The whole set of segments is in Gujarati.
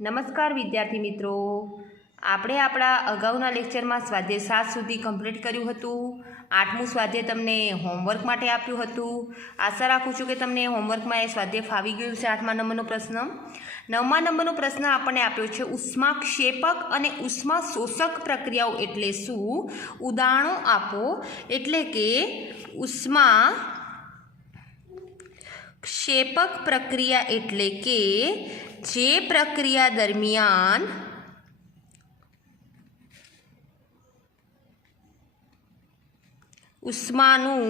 નમસ્કાર વિદ્યાર્થી મિત્રો, આપણે આપણા અગાઉના લેક્ચરમાં સ્વાધ્યાય 7 સુધી કમ્પ્લીટ કર્યું હતું. 8મું સ્વાધ્યાય તમને હોમવર્ક માટે આપ્યું હતું. આશા રાખું છું કે તમને હોમવર્કમાં એ સ્વાધ્યાય ફાવી ગયું છે. 8મા નંબરનો પ્રશ્ન. 9મા નંબરનો પ્રશ્ન આપણને આપ્યો છે ઉષ્માક્ષેપક અને ઉષ્મા શોષક પ્રક્રિયાઓ એટલે શું? ઉદાહરણો આપો. એટલે કે ઉષ્મા ક્ષેપક પ્રક્રિયા એટલે કે જે પ્રક્રિયા દરમિયાન ઉષ્માનું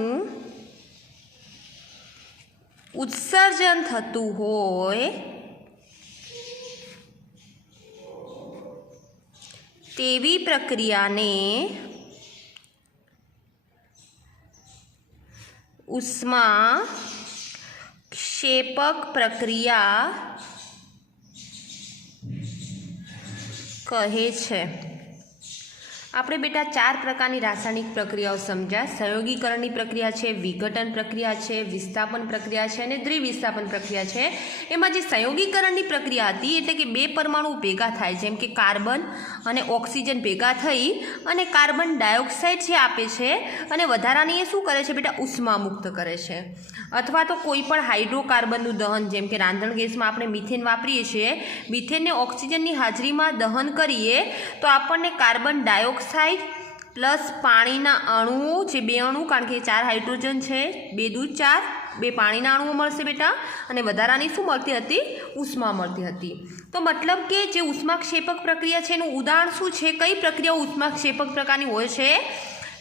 ઉત્સર્જન થતું હોય તેવી પ્રક્રિયાને ઉષ્મા ક્ષેપક પ્રક્રિયા કહે છે. આપણે બેટા 4 પ્રકારની રાસાયણિક પ્રક્રિયાઓ સમજ્યા. સંયોગીકરણની પ્રક્રિયા છે, વિઘટન પ્રક્રિયા છે, વિસ્થાપન પ્રક્રિયા છે અને દ્વિવિસ્થાપન પ્રક્રિયા છે. એમાં જે સંયોગીકરણની પ્રક્રિયા હતી એટલે કે બે પરમાણુ ભેગા થાય, જેમ કે કાર્બન અને ઓક્સિજન ભેગા થઈ અને કાર્બન ડાયોક્સાઇડ જે આપે છે અને વધારાની એ શું કરે છે બેટા? ઉષ્મા મુક્ત કરે છે. અથવા તો કોઈ પણ હાઇડ્રોકાર્બનનું દહન, જેમ કે રાંધણ ગેસમાં આપણે મિથેન વાપરીએ છીએ, મિથેનને ઓક્સિજનની હાજરીમાં દહન કરીએ તો આપણને કાર્બન ડાયોક્સાઇડ પ્લસ પાણીના અણુઓ, જે બે અણુ, કારણ કે 4 હાઇડ્રોજન છે, 2 દૂ 4, 2 પાણીના અણુઓ મળશે બેટા, અને વધારાની શું મળતી હતી? ઉષ્મા મળતી હતી. તો મતલબ કે જે ઉષ્માક્ષેપક પ્રક્રિયા છે એનું ઉદાહરણ શું છે? કઈ પ્રક્રિયાઓ ઉષ્માક્ષેપક પ્રકારની હોય છે?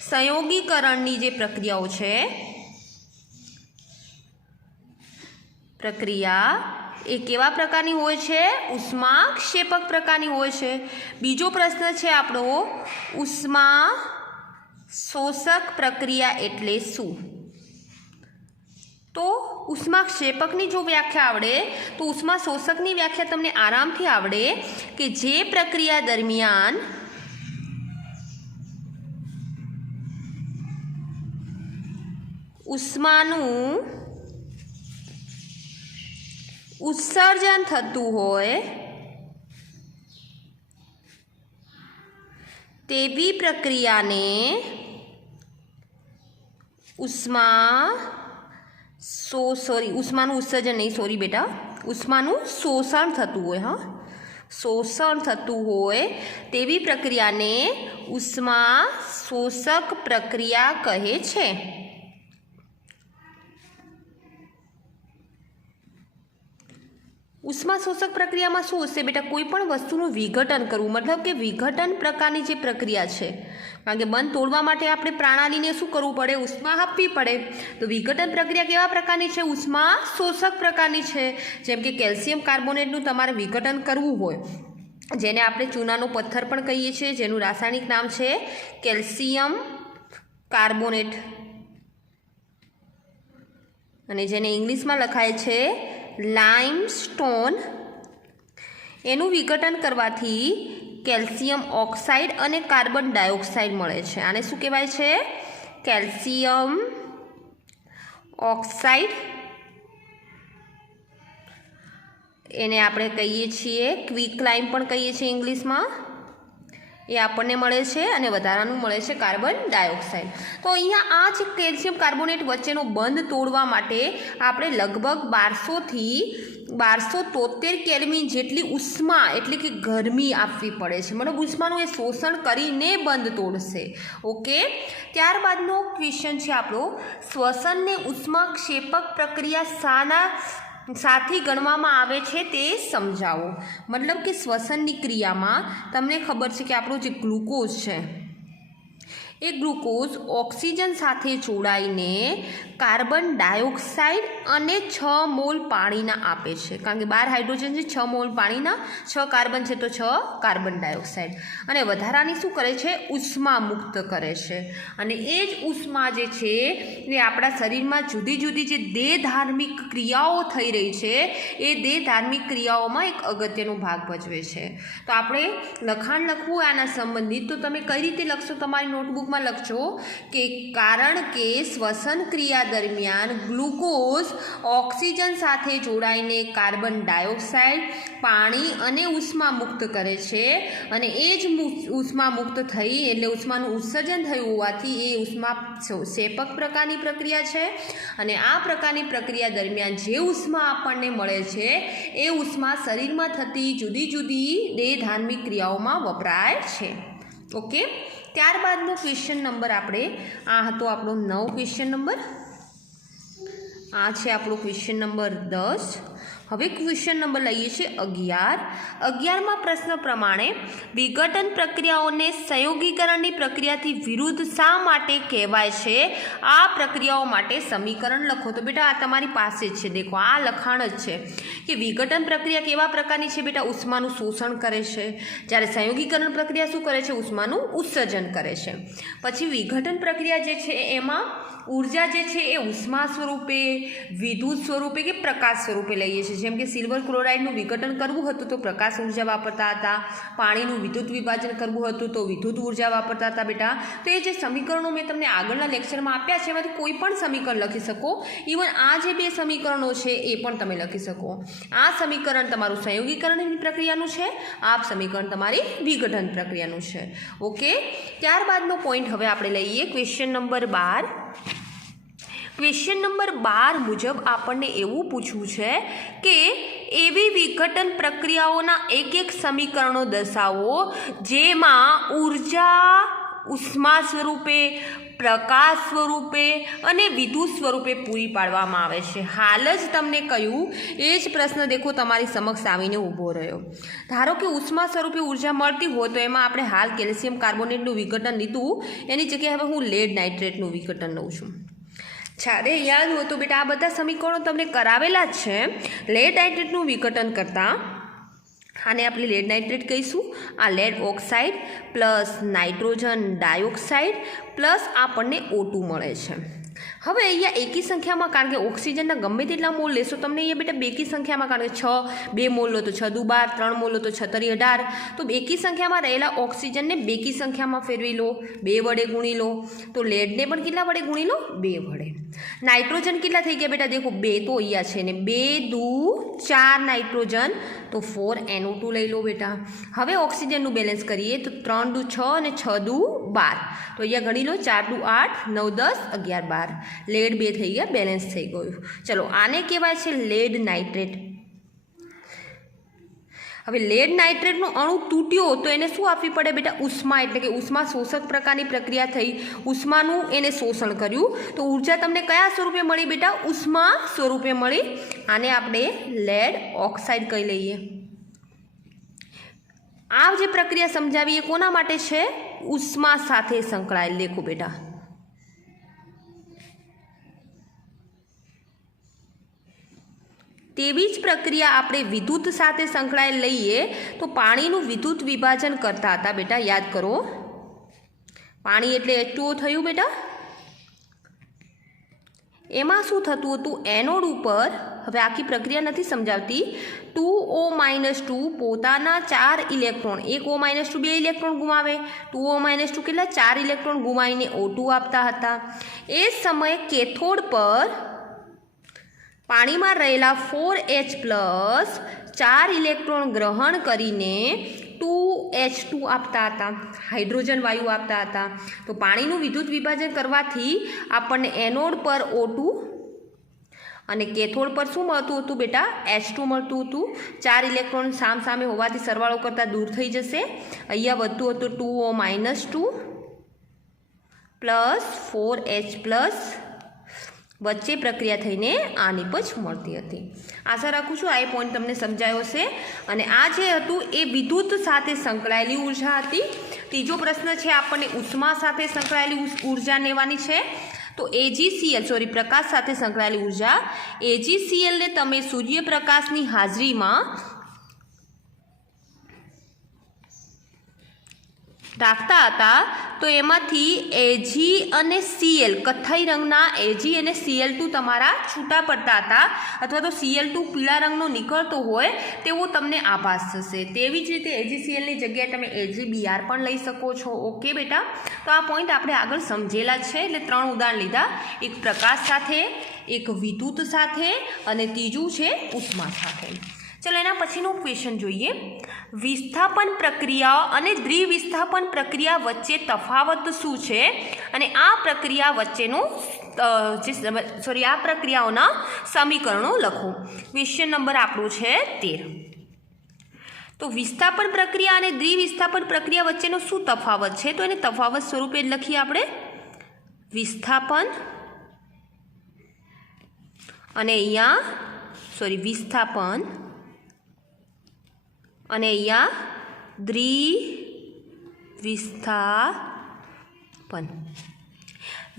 સંયોગીકરણની જે પ્રક્રિયાઓ છે, પ્રક્રિયા એ કેવા પ્રકારની હોય છે? ઉષ્માક્ષેપક પ્રકારની હોય છે. બીજો પ્રશ્ન છે આપણો, ઉષ્મા શોષક પ્રક્રિયા એટલે શું? તો ઉષ્માક્ષેપકની જો વ્યાખ્યા આવડે તો ઉષ્મા શોષકની વ્યાખ્યા તમને આરામથી આવડે કે જે પ્રક્રિયા દરમિયાન ઉષ્માનું ઉત્સર્જન થતું હોય તેવી પ્રક્રિયાને ઉષ્માનું ઉત્સર્જન નહીં, સોરી બેટા, ઉષ્માનું શોષણ થતું હોય, હા, શોષણ થતું હોય તેવી પ્રક્રિયાને ઉષ્મા શોષક પ્રક્રિયા કહે છે. ઉષ્મા શોષક પ્રક્રિયામાં શું હશે બેટા? કોઈ પણ વસ્તુનું વિઘટન કરવું, મતલબ કે વિઘટન પ્રકારની જે પ્રક્રિયા છે, કારણ કે બંધ તોડવા માટે આપણે પ્રણાલીને શું કરવું પડે? ઉષ્મા આપવી પડે. તો વિઘટન પ્રક્રિયા કેવા પ્રકારની છે? ઉષ્મા શોષક પ્રકારની છે. જેમ કે કેલ્શિયમ કાર્બોનેટનું તમારે વિઘટન કરવું હોય, જેને આપણે ચૂનાનો પથ્થર પણ કહીએ છીએ, જેનું રાસાયણિક નામ છે કેલ્શિયમ કાર્બોનેટ, અને જેને ઇંગ્લિશમાં લખાય છે લાઇમસ્ટોન. એનું વિઘટન કરવાથી કેલ્શિયમ ઓક્સાઇડ અને કાર્બન ડાયોક્સાઇડ મળે છે. આને શું કહેવાય છે? Calcium oxide. એને આપણે કહીએ છીએ ક્વિકલાઇમ પણ કહીએ છીએ ઇંગ્લિશમાં. એ આપણને મળે છે અને વધારાનું મળે છે કાર્બન ડાયોક્સાઇડ. તો અહીંયા આ જે કેલ્શિયમ કાર્બોનેટ વચ્ચેનો બંધ તોડવા માટે આપણે લગભગ 1273 કેલ્વિન જેટલી ઉષ્મા એટલે કે ગરમી આપવી પડે છે. મતલબ ઉષ્માનું એ શોષણ કરીને બંધ તોડશે. ઓકે. ત્યારબાદનો ક્વેશ્ચન છે આપણો, શ્વસનને ઉષ્માક્ષેપક પ્રક્રિયા સાથી ગણવામાં આવે છે તે સમજાવો. મતલબ કે શ્વસનની ક્રિયામાં તમને ખબર છે કે આપણો જે ગ્લુકોઝ છે એ ગ્લુકોઝ ઓક્સિજન સાથે જોડાઈને કાર્બન ડાયોક્સાઇડ અને 6 મોલ પાણીના આપે છે. કારણ કે 12 હાઇડ્રોજન છે, 6 મોલ પાણીના, 6 કાર્બન છે તો 6 કાર્બન ડાયોક્સાઇડ, અને વધારાની શું કરે છે? ઉષ્મા મુક્ત કરે છે. અને એ જ ઉષ્મા જે છે એ આપણા શરીરમાં જુદી જુદી જે દેહ ધાર્મિક ક્રિયાઓ થઈ રહી છે એ દેહ ધાર્મિક ક્રિયાઓમાં એક અગત્યનો ભાગ ભજવે છે. તો આપણે લખાણ લખવું આના સંબંધિત, તો તમે કઈ રીતે લખશો તમારી નોટબુકમાં? નોટબુકમાં લખજો કે કારણ કે શ્વસન ક્રિયા દરમિયાન ગ્લુકોઝ ઓક્સિજન સાથે જોડાઈને કાર્બન ડાયોક્સાઇડ, પાણી અને ઉષ્મા મુક્ત કરે છે અને એ જ ઉષ્મા મુક્ત થઈ એટલે ઉષ્માનું ઉત્સર્જન થયું હોવાથી એ ઉષ્મા શેપક પ્રકારની પ્રક્રિયા છે અને આ પ્રકારની પ્રક્રિયા દરમિયાન જે ઉષ્મા આપણને મળે છે એ ઉષ્મા શરીરમાં થતી જુદી જુદી દેહધાર્મિક ક્રિયાઓમાં વપરાય છે. ઓકે, ત્યારબાદનો ક્વેશ્ચન નંબર આપણે આ હતો આપણો 9 ક્વેશ્ચન નંબર. આ છે આપણો ક્વેશ્ચન નંબર 10. હવે ક્વેશ્ચન નંબર લઈએ છીએ 11. 11માં પ્રશ્ન પ્રમાણે વિઘટન પ્રક્રિયાઓને સંયોગીકરણની પ્રક્રિયાથી વિરુદ્ધ શા માટે કહેવાય છે? આ પ્રક્રિયાઓ માટે સમીકરણ લખો. તો બેટા આ તમારી પાસે જ છે, દેખો આ લખાણ જ છે કે વિઘટન પ્રક્રિયા કેવા પ્રકારની છે બેટા? ઉષ્માનું શોષણ કરે છે, જ્યારે સંયોગીકરણ પ્રક્રિયા શું કરે છે? ઉષ્માનું ઉત્સર્જન કરે છે. પછી વિઘટન પ્રક્રિયા જે છે એમાં ઉર્જા જે છે એ ઉષ્મા સ્વરૂપે, વિદ્યુત સ્વરૂપે કે પ્રકાશ સ્વરૂપે લઈએ છીએ. જેમ કે સિલ્વર ક્લોરાઇડનું વિઘટન કરવું હતું તો પ્રકાશ ઉર્જા વાપરતા હતા, પાણીનું વિદ્યુત વિભાજન કરવું હતું તો વિદ્યુત ઉર્જા વાપરતા હતા બેટા. તો એ જે સમીકરણો મેં તમને આગળના લેક્ચરમાં આપ્યા છે એમાંથી કોઈ પણ સમીકરણ લખી શકો. ઇવન આ જે 2 સમીકરણો છે એ પણ તમે લખી શકો. આ સમીકરણ તમારું સંયોગીકરણની પ્રક્રિયાનું છે, આ સમીકરણ તમારી વિઘટન પ્રક્રિયાનું છે. ઓકે, ત્યારબાદનો પોઈન્ટ હવે આપણે લઈએ ક્વેશ્ચન નંબર 12. ક્વેશ્ચન નંબર 12 મુજબ આપણને એવું પૂછવું છે કે એવી વિઘટન પ્રક્રિયાઓના એક સમીકરણો દર્શાવો જેમાં ઉર્જા ઉષ્મા સ્વરૂપે, પ્રકાશ સ્વરૂપે અને વિદ્યુત સ્વરૂપે પૂરી પાડવામાં આવે છે. હાલ જ તમને કહ્યું એ જ પ્રશ્ન દેખો તમારી સમક્ષ આવીને ઊભો રહ્યો. ધારો કે ઉષ્મા સ્વરૂપે ઉર્જા મળતી હોય તો એમાં આપણે હાલ કેલ્શિયમ કાર્બોનેટનું વિઘટન લીધું, એની જગ્યાએ હવે હું લેડ નાઇટ્રેટનું વિઘટન લઉં છું. જ્યારે યાદ હોય તો બેટા આ બધા સમીકરણો તમને કરાવેલા જ છે. લેડ નાઇટ્રેટનું વિઘટન કરતાં આને આપણે લેડ નાઇટ્રેટ કહીશું. આ lead oxide plus nitrogen dioxide plus આપણને O2 મળે છે. હવે અહીંયા એકી સંખ્યામાં, કારણ કે ઓક્સિજનના ગમે તેટલા મોલ લેશો તમને અહીંયા બેટા બેકી સંખ્યામાં, કારણ કે 6 2 મોલ લો તો 6 દુ 12, 3 મોલ લો તો 6 તરી 18. તો બેકી સંખ્યામાં રહેલા ઓક્સિજનને બેકી સંખ્યામાં ફેરવી લો, 2 વડે ગુણી લો. તો લેડને પણ કેટલા વડે ગુણી લો? 2 વડે. નાઇટ્રોજન કેટલા થઈ ગયા બેટા? દેખો 2 તો અહીંયા છે ને 2 દુ 4 નાઇટ્રોજન, તો 4 NO2 લઈ લો બેટા. હવે ઓક્સિજનનું બેલેન્સ કરીએ તો 3 દુ 6 અને 6 દુ 12. તો અહીંયા ગણી લો 4 દુ 8, 9 10 11 12. લેડ 2 થઈ ગયા, બેલેન્સ થઈ ગયું. ચલો આને કહેવાય છે લેડ નાઇટ્રેટ. હવે લેડ નાઇટ્રેટનો અણુ તૂટ્યો તો એને શું આપવી પડે બેટા? ઉષ્મા, એટલે કે ઉષ્મા શોષક પ્રકારની પ્રક્રિયા થઈ, ઉષ્માનું એને શોષણ કર્યું. તો ઉર્જા તમને કયા સ્વરૂપે મળી બેટા? ઉષ્મા સ્વરૂપે મળી. આને આપણે લેડ ઓક્સાઇડ કહી લઈએ. આ જે પ્રક્રિયા સમજાવી એ કોના માટે છે? ઉષ્મા સાથે સંકળાયેલ. દેખો બેટા તેવી જ પ્રક્રિયા આપણે વિદ્યુત સાથે સંકળાયેલ લઈએ તો પાણીનું વિદ્યુત વિભાજન કરતા હતા બેટા. યાદ કરો, પાણી એટલે H2O થયું બેટા. એમાં શું થતું હતું? એનોડ ઉપર, હવે આખી પ્રક્રિયા નથી સમજાવતી, 2O-2 પોતાના 4 ઇલેક્ટ્રોન, એક O-2 2 ઇલેક્ટ્રોન ગુમાવે, 2O-2 કેટલા? 4 ઇલેક્ટ્રોન ગુમાવીને O2 આપતા હતા. એ સમયે કેથોડ પર પાણીમાં રહેલા 4H પ્લસ 4 ઇલેક્ટ્રોન ગ્રહણ કરીને 2H2 આપતા હતા, હાઇડ્રોજન વાયુ આપતા હતા. તો પાણીનું વિદ્યુત વિભાજન કરવાથી આપણને એનોડ પર O2 અને કેથોડ પર શું મળતું હતું બેટા? H2 મળતું હતું. 4 ઇલેક્ટ્રોન સામસામે હોવાથી સરવાળો કરતાં દૂર થઈ જશે. અહીંયા વધતું હતું 2O-2 પ્લસ 4H પ્લસ, વચ્ચે પ્રક્રિયા થઈને આ નિપજ મળતી હતી. આશા રાખું છું આ એ પોઈન્ટ તમને સમજાયો છે. અને આ જે હતું એ વિદ્યુત સાથે સંકળાયેલી ઉર્જા હતી. ત્રીજો પ્રશ્ન છે આપણને ઉષ્મા સાથે સંકળાયેલી ઉર્જા લેવાની છે. તો AgCl પ્રકાશ સાથે સંકળાયેલી ઉર્જા, AgClને તમે સૂર્યપ્રકાશની હાજરીમાં રાખતા હતા તો એમાંથી એજી અને સીએલ કથ્થઈ રંગના એજી અને સીએલ2 તમારા છૂટા પડતા હતા અથવા તો સીએલ2 પીળા રંગનો નીકળતો હોય તેવો તમને આભાસ થશે. તેવી જ રીતે એજીસીએલની જગ્યાએ તમે એજીબીઆર પણ લઈ શકો છો. ઓકે બેટા, તો આ પોઈન્ટ આપણે આગળ સમજેલા છે. એટલે 3 ઉદાહરણ લીધા, એક પ્રકાશ સાથે, એક વિદ્યુત સાથે અને ત્રીજું છે ઉષ્મા સાથે. ચલો એના પછીનું ક્વેશ્ચન જોઈએ. વિસ્થાપન પ્રક્રિયા અને દ્વિવિસ્થાપન પ્રક્રિયા વચ્ચે તફાવત શું છે અને આ પ્રક્રિયા વચ્ચેનું આ પ્રક્રિયાઓના સમીકરણો લખો. ક્વેશ્ચન નંબર આપણું છે 13. તો વિસ્થાપન પ્રક્રિયા અને દ્વિવિસ્થાપન પ્રક્રિયા વચ્ચેનો શું તફાવત છે? તો એને તફાવત સ્વરૂપે જ લખીએ આપણે. વિસ્થાપન અને વિસ્થાપન અને અહીંયા દ્વિવિસ્થાપન.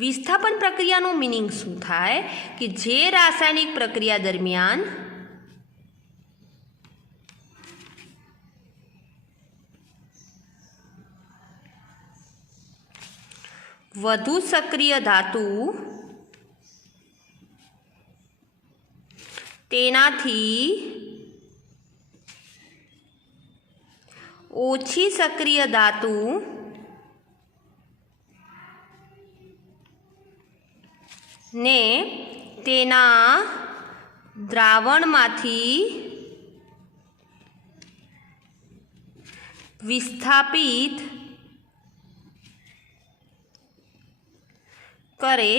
વિસ્થાપન પ્રક્રિયાનું મિનિંગ શું થાય કે જે રાસાયણિક પ્રક્રિયા દરમિયાન વધુ સક્રિય ધાતુ તેનાથી ઓછી સક્રિય ધાતુ ને તેના દ્રાવણમાંથી વિસ્થાપિત કરે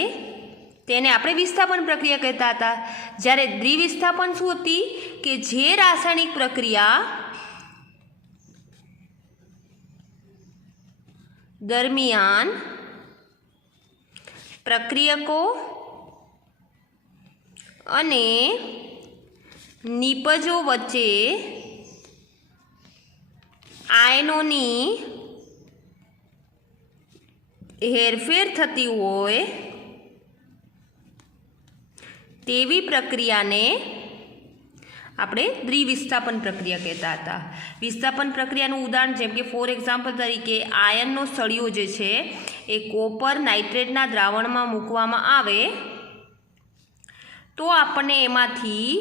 તેને આપણે વિસ્થાપન પ્રક્રિયા કહેતા હતા. જ્યારે દ્વિવિસ્થાપન શું હતી કે જે રાસાયણિક પ્રક્રિયા દરમિયાન પ્રક્રિયકો અને નિપજો વચ્ચે આયનોની હેરફેર થતી હોય તેવી પ્રક્રિયાને આપણે દ્વિવિસ્થાપન પ્રક્રિયા કહેતા હતા. વિસ્થાપન પ્રક્રિયાનું ઉદાહરણ જેમ કે ફોર એક્ઝામ્પલ તરીકે આયનનો સળિયો જે છે એ કોપર નાઇટ્રેટના દ્રાવણમાં મૂકવામાં આવે તો આપણને એમાંથી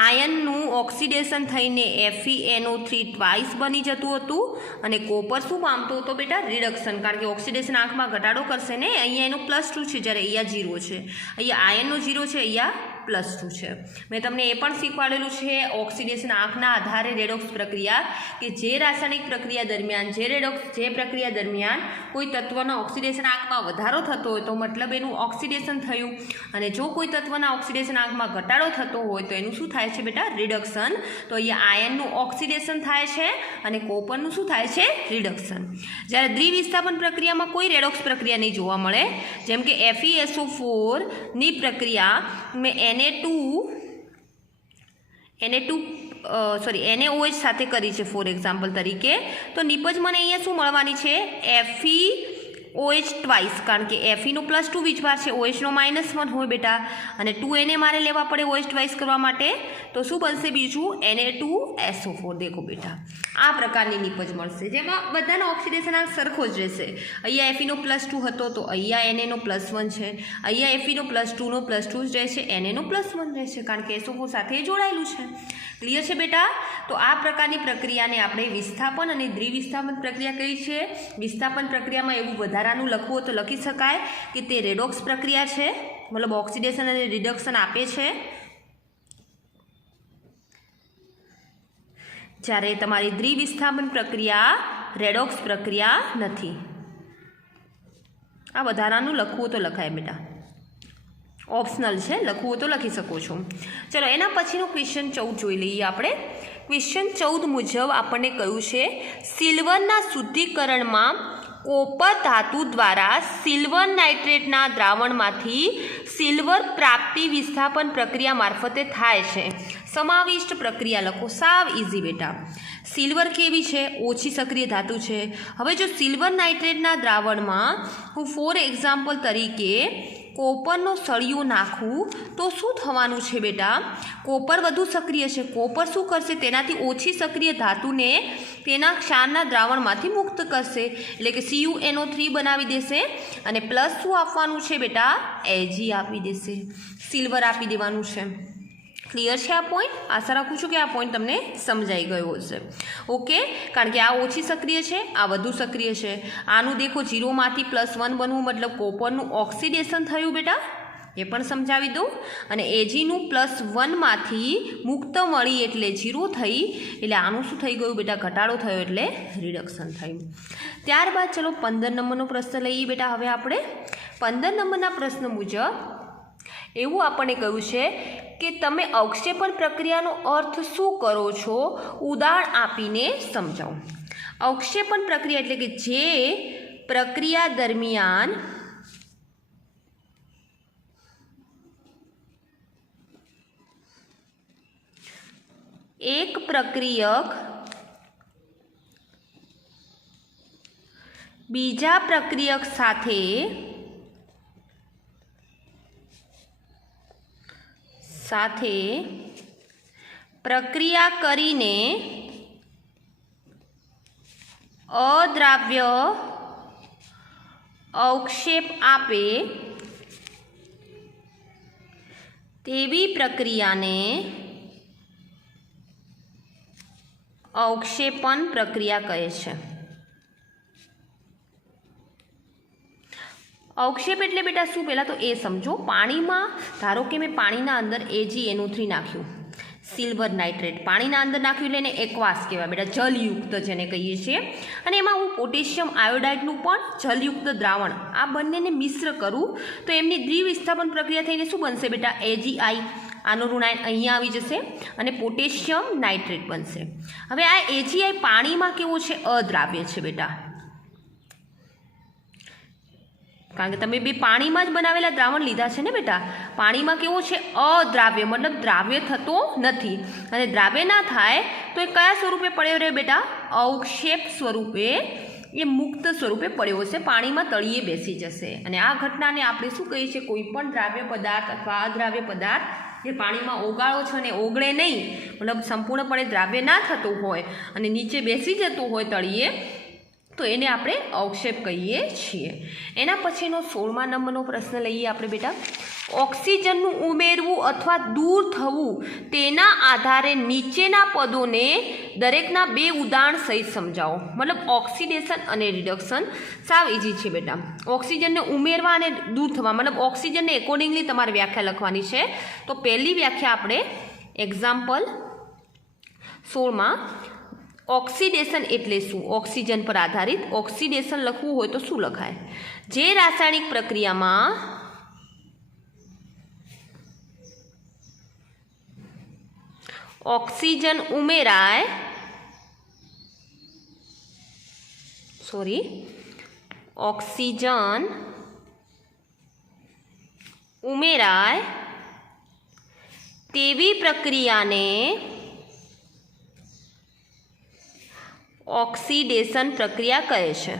આયનનું ઓક્સિડેશન થઈને FeNO3 ટ્વાઇસ બની જતું હતું અને કોપર શું પામતું હતો બેટા? રિડક્શન. કારણ કે ઓક્સિડેશન આંખમાં ઘટાડો કરશે ને. અહીંયા એનો +2 છે જ્યારે અહીંયા 0 છે. અહીંયા આયનનો 0 છે, અહીંયા +2 છે. મેં તમને એ પણ શીખવાડેલું છે ઓક્સિડેશન આંખના આધારે રેડોક્સ પ્રક્રિયા કે જે રાસાયણિક પ્રક્રિયા દરમિયાન જે પ્રક્રિયા દરમિયાન કોઈ તત્વના ઓક્સિડેશન આંખમાં વધારો થતો હોય તો મતલબ એનું ઓક્સિડેશન થયું અને જો કોઈ તત્વના ઓક્સિડેશન આંખમાં ઘટાડો થતો હોય તો એનું શું થાય છે બેટા? રિડક્શન. તો અહીંયા આયનનું ઓક્સિડેશન થાય છે અને કોપરનું શું થાય છે? રિડક્શન. જ્યારે દ્વિવિસ્થાપન પ્રક્રિયામાં કોઈ રેડોક્સ પ્રક્રિયા નહીં જોવા મળે. જેમ કે FeSO4 ની પ્રક્રિયા મેં NaOH સાથે કરી છે ફોર એક્ઝામ્પલ તરીકે. તો નિપજ મને અહીંયા શું મળવાની છે? FeOH twice. કારણ કે Feનો +2 વીજભાર છે, OHનો -1 હોય બેટા અને 2Na મારે લેવા પડે OH ટ્વાઇસ કરવા માટે. તો શું બનશે બીજું? Na2SO4. દેખો બેટા, આ પ્રકારની નિપજ મળશે જેમાં બધાનો ઓક્સિડેશન આંક સરખો જ રહેશે. અહીંયા Feનો +2 હતો તો અહીંયા Naનો +1 છે, અહીંયા Feનો +2નો +2 જ રહેશે, Naનો +1 રહેશે કારણ કે SO4 સાથે જોડાયેલું છે. ક્લિયર છે બેટા? તો આ પ્રકારની પ્રક્રિયાને આપણે વિસ્થાપન અને દ્વિવિસ્થાપન પ્રક્રિયા કહી છે. વિસ્થાપન પ્રક્રિયામાં એવું વધારાનું લખવું હોય તો લખી શકાય કે તે રેડોક્સ પ્રક્રિયા છે, મતલબ ઓક્સિડેશન અને રિડક્શન આપે છે. જ્યારે તમારી દ્વિવિસ્થાપન પ્રક્રિયા રેડોક્સ પ્રક્રિયા નથી. આ વધારાનું લખવું તો લખાય બેટા, ઓપ્શનલ છે, લખવું તો લખી શકો છો. ચલો એના પછીનો ક્વેશ્ચન 14 જોઈ લઈએ આપણે. ક્વેશ્ચન 14 મુજબ આપણને કહ્યું છે સિલ્વરના શુદ્ધિકરણમાં કોપર ધાતુ દ્વારા સિલ્વર નાઇટ્રેટના દ્રાવણમાંથી સિલ્વર પ્રાપ્તિ વિસ્થાપન પ્રક્રિયા મારફતે થાય છે. સમાવિષ્ટ પ્રક્રિયા લખો. સાવ ઇઝી બેટા. સિલ્વર કેવી છે? ઓછી સક્રિય ધાતુ છે. હવે જો સિલ્વર નાઇટ્રેટના દ્રાવણમાં હું ફોર એક્ઝામ્પલ તરીકે કોપરનો સળિયો નાખું તો શું થવાનું છે બેટા? કોપર વધુ સક્રિય છે. કોપર શું કરશે? તેનાથી ઓછી સક્રિય ધાતુને તેના ક્ષારના દ્રાવણમાંથી મુક્ત કરશે, એટલે કે CuNO3 બનાવી દેશે. અને પ્લસ શું આપવાનું છે બેટા? Ag આપી દેશે, સિલ્વર આપી દેવાનું છે. ક્લિયર છે આ પોઈન્ટ? આશા રાખું છું કે આ પોઈન્ટ તમને સમજાઈ ગયો હશે. ઓકે, કારણ કે આ ઓછી સક્રિય છે, આ વધુ સક્રિય છે. આનું દેખો 0માંથી +1 બનવું મતલબ કોપરનું ઓક્સિડેશન થયું બેટા, એ પણ સમજાવી દઉં. અને Agનું +1માંથી મુક્ત મળી એટલે 0 થઈ, એટલે આનું શું થઈ ગયું બેટા? ઘટાડો થયો એટલે રિડક્શન થયું. ત્યારબાદ ચલો 15 નંબરનો પ્રશ્ન લઈએ બેટા. હવે આપણે 15 નંબરના પ્રશ્ન મુજબ એવું આપણને કહ્યું છે કે તમે અવક્ષેપણ પ્રક્રિયાનો અર્થ શું કરો છો? ઉદાહરણ આપીને સમજાવો. અવક્ષેપણ પ્રક્રિયા એટલે કે જે પ્રક્રિયા દરમિયાન એક પ્રક્રિયક બીજા પ્રક્રિયક સાથે પ્રક્રિયા કરીને અદ્રાવ્ય અવક્ષેપ આપે તેવી પ્રક્રિયાને અવક્ષેપણ પ્રક્રિયા કહે છે. અવક્ષેપ એટલે બેટા શું? પહેલાં તો એ સમજો. પાણીમાં ધારો કે મેં પાણીના અંદર AgNO3 નાખ્યું, સિલ્વર નાઇટ્રેટ પાણીના અંદર નાખ્યું એટલે એને એક્વાસ કહેવાય બેટા, જલયુક્ત જેને કહીએ છીએ. અને એમાં હું પોટેશિયમ આયોડાઇડનું પણ જલયુક્ત દ્રાવણ આ બંનેને મિશ્ર કરું તો એમની દ્વિવિસ્થાપન પ્રક્રિયા થઈને શું બનશે બેટા? AgI. આનો ઋણાયન અહીંયા આવી જશે અને પોટેશિયમ નાઇટ્રેટ બનશે. હવે આ AgI પાણીમાં કેવો છે? અદ્રાવ્ય છે બેટા, કારણ કે તમે બે પાણીમાં જ બનાવેલા દ્રાવણ લીધા છે ને બેટા. પાણીમાં કેવો છે? અદ્રાવ્ય, મતલબ દ્રાવ્ય થતો નથી. અને દ્રાવ્ય ના થાય તો એ કયા સ્વરૂપે પડ્યો રહે બેટા? અવક્ષેપ સ્વરૂપે, એ મુક્ત સ્વરૂપે પડ્યો હશે, પાણીમાં તળિયે બેસી જશે. અને આ ઘટનાને આપણે શું કહીએ છીએ? કોઈ પણ દ્રાવ્ય પદાર્થ અથવા અદ્રાવ્ય પદાર્થ જે પાણીમાં ઓગાળો છો અને ઓગળે નહીં, મતલબ સંપૂર્ણપણે દ્રાવ્ય ના થતું હોય અને નીચે બેસી જતું હોય તળિયે, તો એને આપણે અવક્ષેપ કહીએ છીએ. એના પછીનો 16મા નંબરનો પ્રશ્ન લઈએ આપણે બેટા. ઓક્સિજનનું ઉમેરવું અથવા દૂર થવું તેના આધારે નીચેના પદોને દરેકના 2 ઉદાહરણ સહિત સમજાવો. મતલબ ઓક્સિડેશન અને રિડક્શન સાવ ઇઝી છે બેટા. ઓક્સિજનને ઉમેરવા અને દૂર થવા, મતલબ ઓક્સિજનને એકોર્ડિંગલી તમારે વ્યાખ્યા લખવાની છે. તો પહેલી વ્યાખ્યા આપણે એક્ઝામ્પલ 16માં, ઓક્સિડેશન એટલે શું? ઓક્સિજન પર આધારિત ઓક્સિડેશન લખવું હોય તો શું લખાય? જે રાસાયણિક પ્રક્રિયામાં ઓક્સિજન ઉમેરાય, ઓક્સિજન ઉમેરાય તેવી પ્રક્રિયાને ઓક્સિડેશન પ્રક્રિયા કહે છે.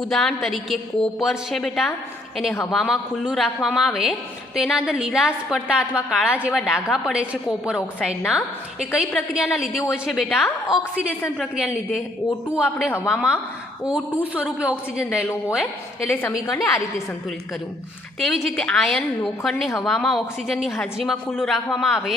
ઉદાહરણ તરીકે કોપર છે બેટા, એને હવામાં ખુલ્લું રાખવામાં આવે તો એના અંદર લીલાશ પડતા અથવા કાળા જેવા ડાઘા પડે છે કોપર ઓક્સાઇડના. એ કઈ પ્રક્રિયાના લીધે હોય છે બેટા? ઓક્સિડેશન પ્રક્રિયાના લીધે. O2 આપણે હવામાં O2 સ્વરૂપે ઓક્સિજન રહેલો હોય એટલે સમીકરણને આ રીતે સંતુલિત કર્યું. તેવી જ રીતે આયન, લોખંડને હવામાં ઓક્સિજનની હાજરીમાં ખુલ્લું રાખવામાં આવે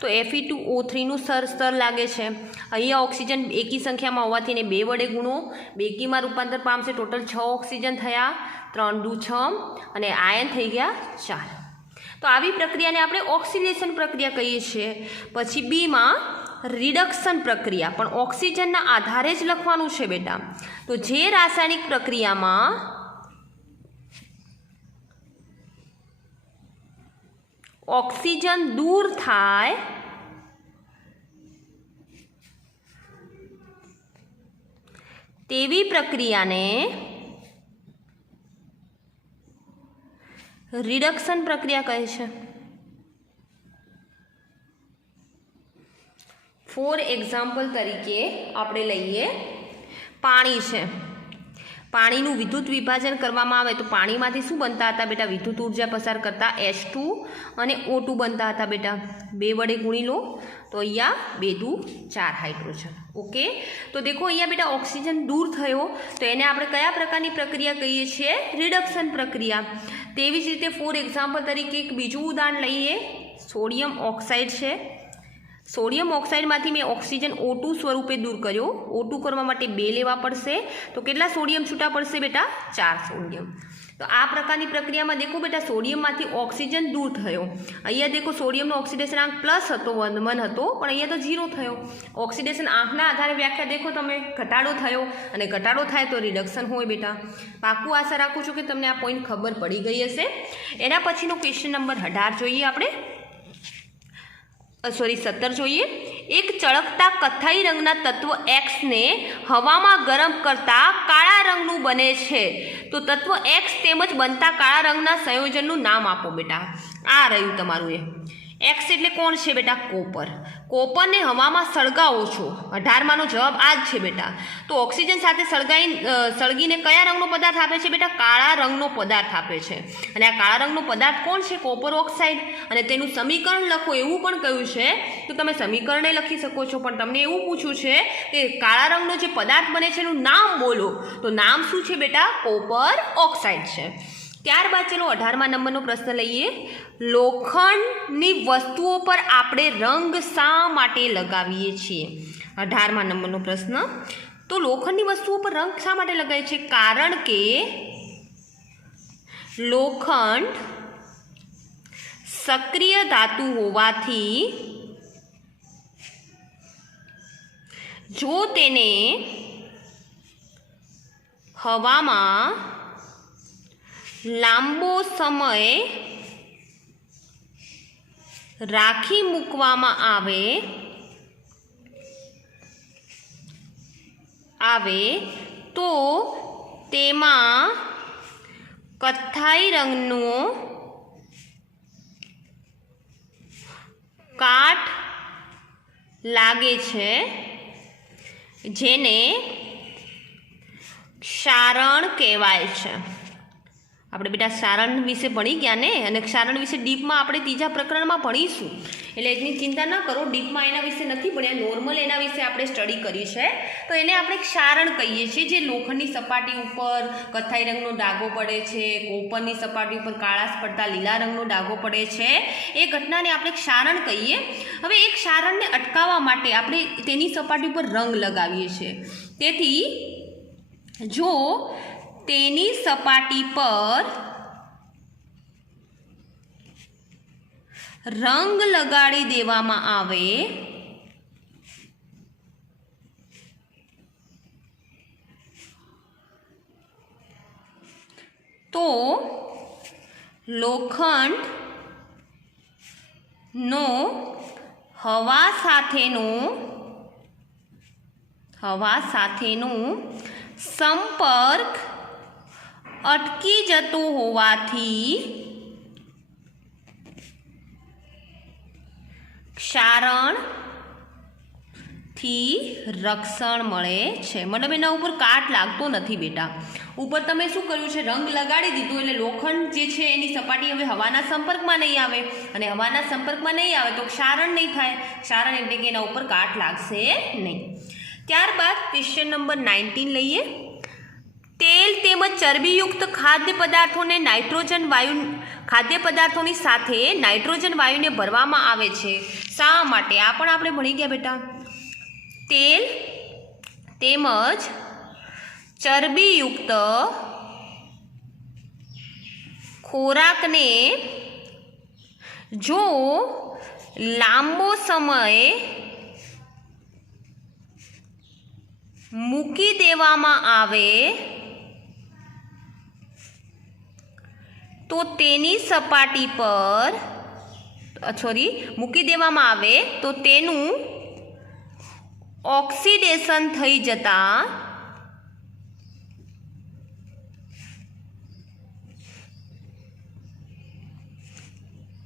તો Fe2O3નું સ્તર લાગે છે. અહીંયા ઓક્સિજન એકી સંખ્યામાં હોવાથી એને 2 વડે ગુણો, બેકીમાં રૂપાંતર પામશે. ટોટલ 6 ઓક્સિજન થયા, 3 દુ 6 અને આયન થઈ ગયા 4. તો આવી પ્રક્રિયાને આપણે ઓક્સિડેશન પ્રક્રિયા કહીએ છીએ. પછી બીમાં રિડક્શન પ્રક્રિયા, પણ ઓક્સિજનના આધારે જ લખવાનું છે બેટા. તો જે રાસાયણિક પ્રક્રિયામાં ઓક્સિજન દૂર થાય તેવી પ્રક્રિયાને રિડક્શન પ્રક્રિયા કહે છે. ફોર એક્ઝામ્પલ તરીકે આપણે લઈએ પાણી છે. પાણીનું વિદ્યુત વિભાજન કરવામાં આવે તો પાણીમાંથી શું બનતા હતા બેટા? વિદ્યુત ઉર્જા પસાર કરતા H2 અને O2 બનતા હતા બેટા. 2 વડે ગુણી લો તો અહીંયા 2 દુ 4 હાઇડ્રોજન. ઓકે, તો દેખો અહીંયા બેટા ઓક્સિજન દૂર થયો તો એને આપણે કયા પ્રકારની પ્રક્રિયા કહીએ છીએ? રિડક્શન પ્રક્રિયા. તેવી જ રીતે ફોર એક્ઝામ્પલ તરીકે એક બીજું ઉદાહરણ લઈએ. સોડિયમ ઓક્સાઇડ છે. સોડિયમ ઓક્સાઇડમાંથી મેં ઓક્સિજન O2 સ્વરૂપે દૂર કર્યો. O2 કરવા માટે 2 લેવા પડશે તો કેટલા સોડિયમ છૂટા પડશે બેટા? 4 સોડિયમ. તો આ પ્રકારની પ્રક્રિયામાં દેખો બેટા સોડિયમમાંથી ઓક્સિજન દૂર થયો. અહીંયા દેખો સોડિયમનો ઓક્સિડેશન આંક પ્લસ હતો, 1 હતો, પણ અહીંયા તો 0 થયો. ઓક્સિડેશન આંકના આધારે વ્યાખ્યા દેખો તમે, ઘટાડો થયો અને ઘટાડો થાય તો રિડક્શન હોય બેટા. પાકું આશા રાખું છું કે તમને આ પોઈન્ટ ખબર પડી ગઈ હશે. એના પછીનો ક્વેશ્ચન નંબર 18 જોઈએ આપણે. 17 જોઈએ. એક ચળકતા કથ્થાઈ રંગના તત્વ X ને હવામાં ગરમ કરતા કાળા રંગનું બને છે તો તત્વ X તેમજ બનતા કાળા રંગના સંયોજનનું નામ આપો બેટા. આ રહ્યું તમારું એ. X એટલે કોણ છે બેટા? કોપર. કોપરને હવામાં સળગાવો છો. 18માનો જવાબ આ જ છે બેટા. તો ઓક્સિજન સાથે સળગીને કયા રંગનો પદાર્થ આપે છે બેટા? કાળા રંગનો પદાર્થ આપે છે. અને આ કાળા રંગનો પદાર્થ કોણ છે? Copper oxide. અને તેનું સમીકરણ લખો એવું પણ કહ્યું છે તો તમે સમીકરણે લખી શકો છો, પણ તમને એવું પૂછ્યું છે કે કાળા રંગનો જે પદાર્થ બને છે એનું નામ બોલો. તો નામ શું છે બેટા? કોપર ઓક્સાઇડ છે. ત્યારબાદ ચલો 18મા નંબરનો પ્રશ્ન લઈએ. લોખંડની વસ્તુઓ પર આપણે રંગ શા માટે લગાવીએ છીએ? 18મા નંબરનો પ્રશ્ન. તો લોખંડની વસ્તુઓ પર રંગ શા માટે લગાવીએ છીએ? કારણ કે લોખંડ સક્રિય ધાતુ હોવાથી જો તેને હવામાં લાંબો સમય રાખી મૂકવામાં આવે તો તેમાં કથ્થાઈ રંગનો કાટ લાગે છે જેને ક્ષારણ કહેવાય છે. આપણે બેટા ક્ષારણ વિશે ભણી ગયા ને, અને ક્ષારણ વિશે ડીપમાં આપણે ત્રીજા પ્રકરણમાં ભણીશું, એટલે એની ચિંતા ન કરો. ડીપમાં એના વિશે નથી ભણ્યા, નોર્મલ એના વિશે આપણે સ્ટડી કરી છે. તો એને આપણે ક્ષારણ કહીએ છીએ. જે લોખંડની સપાટી ઉપર કથ્થાઈ રંગનો ડાઘો પડે છે, કોપરની સપાટી ઉપર કાળાશ પડતા લીલા રંગનો ડાઘો પડે છે, એ ઘટનાને આપણે ક્ષારણ કહીએ. હવે એ ક્ષારણને અટકાવવા માટે આપણે તેની સપાટી ઉપર રંગ લગાવીએ છીએ. તેથી જો તેની સપાટી પર રંગ લગાડી દેવામાં આવે તો લોખંડનો હવા સાથેનો સંપર્ક અટકી જતો હોવાથી ક્ષારણથી રક્ષણ મળે છે. મતલબ એના ઉપર કાટ લાગતો નથી બેટા. ઉપર તમે શું કર્યું છે? રંગ લગાડી દીધું એટલે લોખંડ જે છે એની સપાટી હવે હવાના સંપર્કમાં નહીં આવે, અને હવાના સંપર્કમાં નહીં આવે તો ક્ષારણ નહીં થાય. ક્ષારણ એટલે કે એના ઉપર કાટ લાગશે નહીં. ત્યારબાદ ક્વેશ્ચન નંબર 19 લઈએ. તેલ તેમજ ચરબીયુક્ત ખાદ્ય પદાર્થોની સાથે નાઇટ્રોજન વાયુને ભરવામાં આવે છે. શા માટે? આ પણ આપણે ભણી ગયા બેટા. તેલ તેમજ ચરબીયુક્ત ખોરાકને જો લાંબો સમય મૂકી દેવામાં આવે તો તેની સપાટી પર તેનું ઓક્સિડેશન થઈ જતા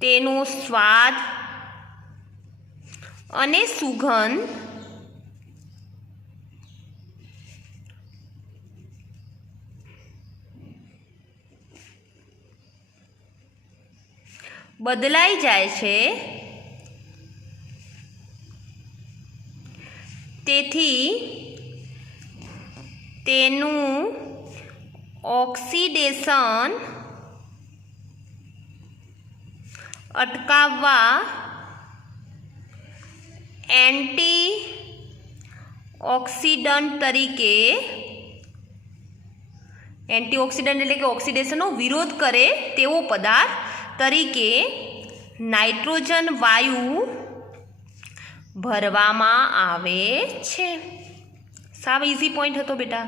તેનો સ્વાદ અને સુગંધ બદલાઈ જાય છે, તેથી તેનું ઓક્સિડેશન અટકાવવા એન્ટીઓક્સિડન્ટ એટલે કે ઓક્સિડેશનનો વિરોધ કરે તેવો પદાર્થ તરીકે નાઇટ્રોજન વાયુ ભરવામાં આવે છે। સાવ ઇઝી પોઈન્ટ હતો બેટા।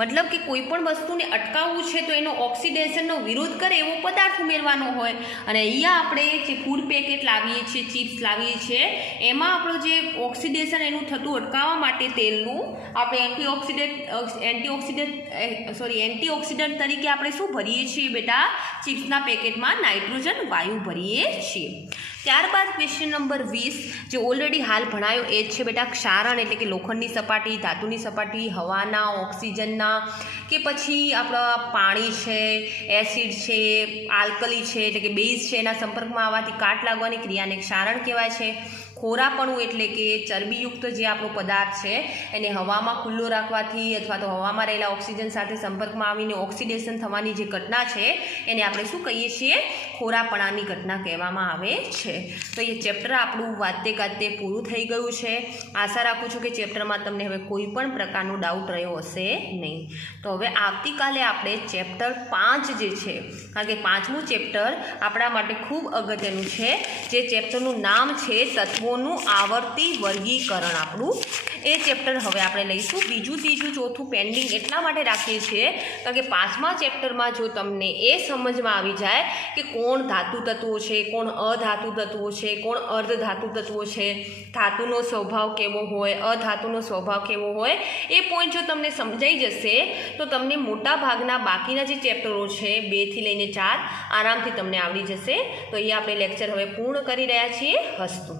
મતલબ કે કોઈ પણ વસ્તુને અટકાવવું છે તો એનો ઓક્સિડેશનનો વિરોધ કરે એવો પદાર્થ ઉમેરવાનો હોય। અને અહીંયા આપણે જે ફૂડ પેકેટ લાવીએ છીએ, ચિપ્સ લાવીએ છીએ, એમાં આપણું જે ઓક્સિડેશન એનું થતું અટકાવવા માટે તેલનું આપણે એન્ટીઓક્સિડન્ટ તરીકે આપણે શું ભરીએ છીએ બેટા? ચિપ્સના પેકેટમાં નાઇટ્રોજન વાયુ ભરીએ છીએ। ત્યારબાદ ક્વેશ્ચન નંબર 20 જે ઓલરેડી હાલ ભણાયો એ જ છે બેટા, ક્ષારણ એટલે કે લોખંડની સપાટી, ધાતુની સપાટી, હવાના, ઓક્સિજનના કે પછી આપણા પાણી છે, એસિડ છે, આલ્કલી છે એટલે કે બેઝ છે, એના સંપર્કમાં આવવાથી કાટ લાગવાની ક્રિયાને ક્ષારણ કહેવાય છે। ખોરાપણું એટલે કે ચરબીયુક્ત જે આપણો પદાર્થ છે એને હવામાં ખુલ્લો રાખવાથી અથવા તો હવામાં રહેલા ઓક્સિજન સાથે સંપર્કમાં આવીને ઓક્સિડેશન થવાની જે ઘટના છે એને આપણે શું કહીએ છીએ? ખોરાપણાની ઘટના કહેવામાં આવે છે। તો એ ચેપ્ટર આપણું વાતે ગાતે પૂરું થઈ ગયું છે। આશા રાખું છું કે ચેપ્ટરમાં તમને હવે કોઈ પણ પ્રકારનો ડાઉટ રહ્યો હશે નહીં। તો હવે આવતીકાલે આપણે ચેપ્ટર 5 જે છે, કારણ કે 5મું ચેપ્ટર આપણા માટે ખૂબ અગત્યનું છે, જે ચેપ્ટરનું નામ છે તત્વોનું આવર્તી વર્ગીકરણ। આપણું એ ચેપ્ટર હવે આપણે લઈશું। બીજું, ત્રીજું, ચોથું પેન્ડિંગ એટલા માટે રાખીએ છીએ કારણ કે 5મા ચેપ્ટરમાં જો તમને એ સમજમાં આવી જાય કે કોણ ધાતુ તત્વો છે, કોણ અધાતુ તત્વો છે, કોણ અર્ધધાતુ તત્વો છે, ધાતુનો સ્વભાવ કેવો હોય, અધાતુનો સ્વભાવ કેવો હોય, એ પોઈન્ટ જો તમને સમજાઈ જશે તો તમને મોટા ભાગના બાકીના જે ચેપ્ટરો છે 2 થી લઈને 4 આરામથી તમને આવડી જશે। તો અહીંયા આપણે લેક્ચર હવે પૂર્ણ કરી રહ્યા છીએ। હસ્તુ।